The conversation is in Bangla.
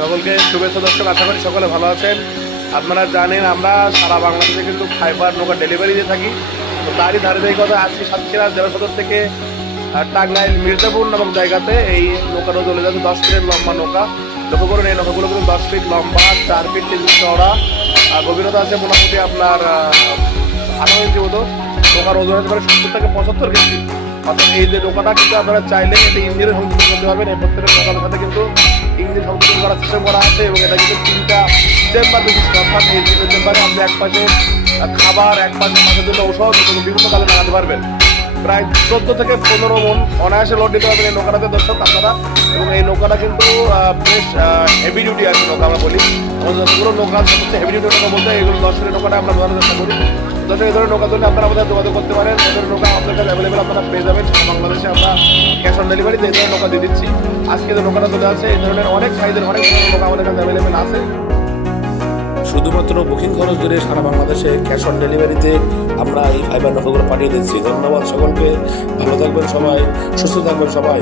সকলকে শুভেচ্ছা দর্শক, আশা করি সকলে ভালো আছেন। আপনারা জানেন আমরা সারা বাংলাদেশে কিন্তু ফাইবার নৌকা ডেলিভারি দিয়ে থাকি। তো তারই ধারাবাহিকতা আজকে সাতক্ষীরা জেলা সদর থেকে টাঙ্গাইল মির্জাপুর নামক জায়গাতে এই নৌকাটা চলে যাচ্ছে 10 ফিটের লম্বা নৌকা। লক্ষ্য করুন, এই নৌকাগুলো কিন্তু 10 ফিট লম্বা, 4 ফিট 3 ফিট চওড়া, গভীরতা আছে মোটামুটি আপনার 18 ইঞ্চি মতো। নৌকার ওজন হতে পারে 70 থেকে 75 কেজি। অর্থাৎ এই যে নৌকাটা কিন্তু আপনারা চাইলে এটা ইঞ্জিনের সংযোগ করতে পারবেন। এই প্রত্যেকের নৌকার সাথে কিন্তু ইঞ্জিন সংযোগ করার সিস্টেম করা আছে এবং এটা কিন্তু 3টা চেম্বার বিশিষ্ট। অর্থাৎ এই 3টে চেম্বারে আপনি এক পাশে খাবার, এক পাশে মাছের জন্য ঔষধ বিভিন্ন কাজে লাগাতে পারবেন। প্রায় 14 থেকে 15 মন অনায়াসে লোড দিতে পারবেন এই নৌকাটাতে দর্শক আপনারা। এবং এই নৌকাটা কিন্তু বেশ হেভি ডিউটি আছে নৌকা আমরা বলি। আমাদের যতগুলো নৌকা হচ্ছে হেভি ডিউটি নৌকা বলতে এগুলো 10 ফিটের নৌকাটা আমরা বোঝানোর চেষ্টা করি। দর্শক এই ধরনের নৌকা জন্য আপনারা আমাদের যোগাযোগ করতে পারেন। এই ধরনের নৌকা আপনার কাছে অ্যাভেলেবেল আপনারা পেয়ে যাবেন। বাংলাদেশে আমরা ক্যাশ অন ডেলিভারিতে এই ধরনের নৌকা দিয়ে দিচ্ছি। আজকে যে নৌকাটা চলে আছে এই ধরনের অনেক সাইজের অনেক ধরনের নৌকা আমাদের কাছে অ্যাভেলেবেল আছে। শুধুমাত্র বুকিং খরচ ধরে সারা বাংলাদেশে ক্যাশ অন ডেলিভারিতে আমরা এই ফাইবার নৌকাগুলো পাঠিয়ে দিচ্ছি। ধন্যবাদ সকলকে, ভালো থাকবেন সবাই, সুস্থ থাকবেন সবাই।